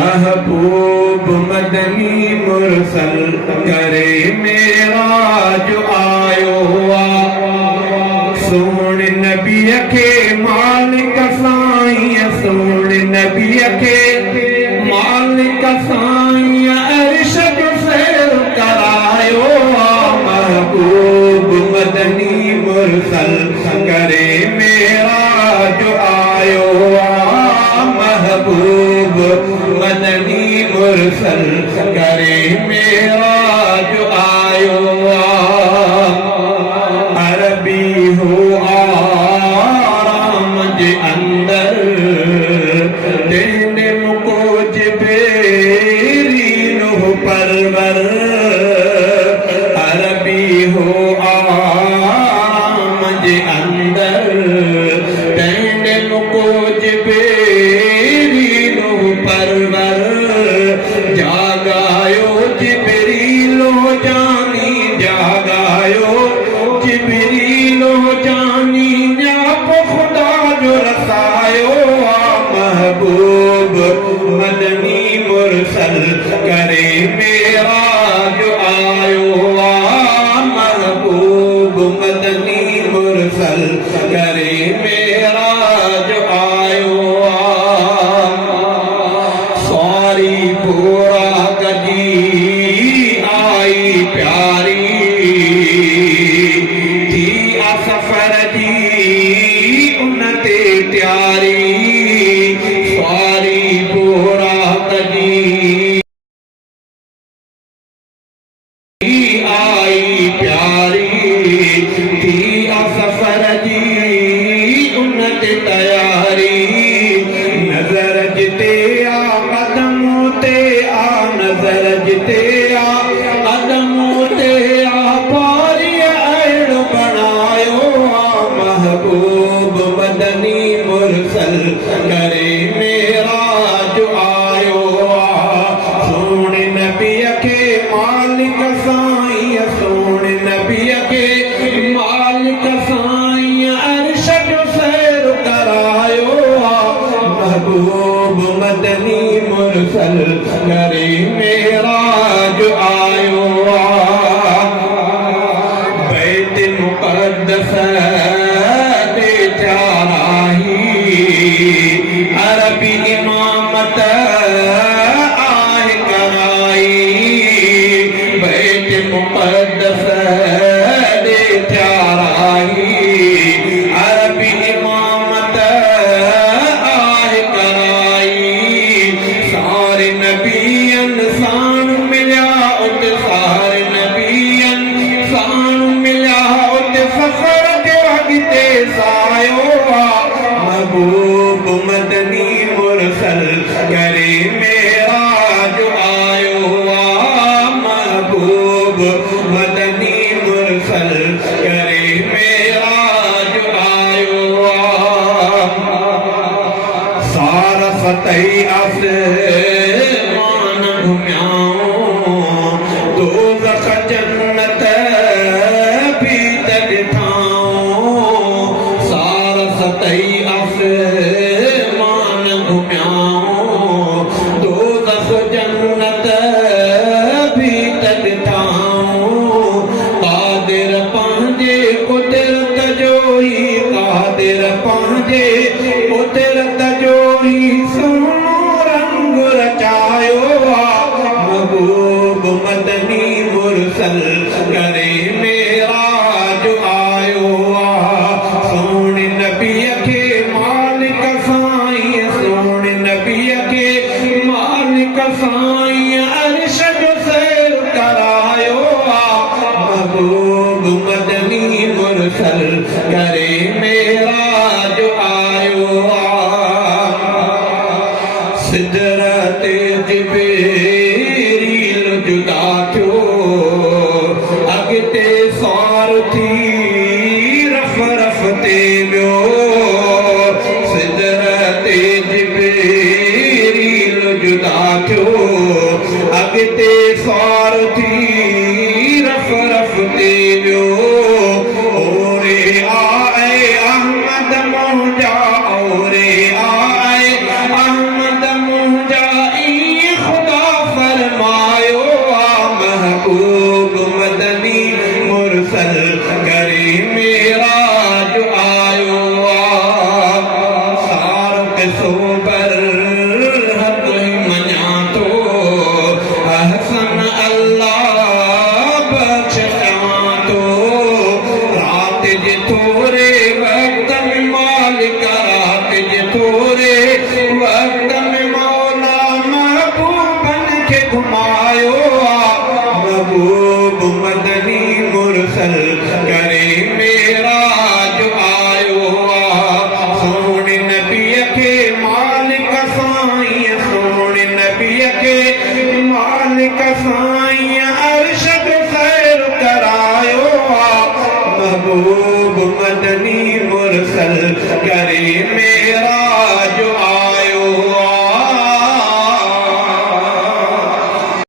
महबूब मदनी मुरसल करे मेराज आयो सोने नबी के मालिक साईं सोने नबी के मालिक साईं अर्श जो सैर करायो महबूब मदनी मुरसल करे मेराज आयो महबूब मदनी मुरसल करे मेराज आयो अरबी हो आराम जे अंदर तेने मुको जिबेरी नूह परवर अरबी हो आराम जे अंदर तेने मुको जिबेरी नूह परवर जागायो जिबरीलो जानी जागायो जिबरीलो जानी न्याप खुदा जो रसायो महबूब मदनी मुरसल करे मेराज आयो महबूब मदनी मुरसल करे मेराज आयो सारी पूरा गजी आई प्यारी थी सफर जी उनते प्यारी सारी पूरा गजी आई प्यारी थी सफर जी उनते तैयारी नजर जिते आ कदमों ते आ नजर जिते आ कदमों ते आ पारी अड़ बनायो महबूब मदनी मुरसल करे मेराज आयो सोने नबी के मालिक साईं सोने नबी के मालिक साईं अर्श जो सैर करायो महबूब मदनी मुरसल करे मेराज आयो बैत मुक़द्दस दे चाराही अरबी इमामत आए कराई बैत मुक़द्दस दे चाराही अरबी इमामत आए कराई सारे नबियन सान मिला उत सारे नबियन सान मिला उत फखर के अॻिते सायो महबूब मदनी मुरसल करे मेराज आयो महबूब मदनी मुरसल करे मेराज आयो सारा फतही आसमान घुमियाऊं दोज़ख जन्नत भी ॾिठाऊं सारा फतही आसमान घुमियाऊं दोज़ख जन्नत भी ॾिठाऊं कादिर पंहिंजे कुदरत जो ई कादिर पंहिंजे कुदरत जो ई सुहिणो रंग रचायो महबूब मदनी मुरसल करे मेराज आयो सोने नबी के मालिक साईं सोने नबी के मालिक साईं अर्श जो सैर करायो महबूब मदनी मुरसल करे मेराज आयो सिदरत जिबरील जुदा थियो अॻिते सार थी रफ़ रफ़ ते वियो सिदरत जिबरील जुदा थियो अॻिते सार थी रफ़ रफ़ ते वियो ओरे आए अहमद मौजा ओरे आए अहमद मौजा यके मालिक साईं अरशद खैर करायो महबूब मदनी मुरसल करे मेरा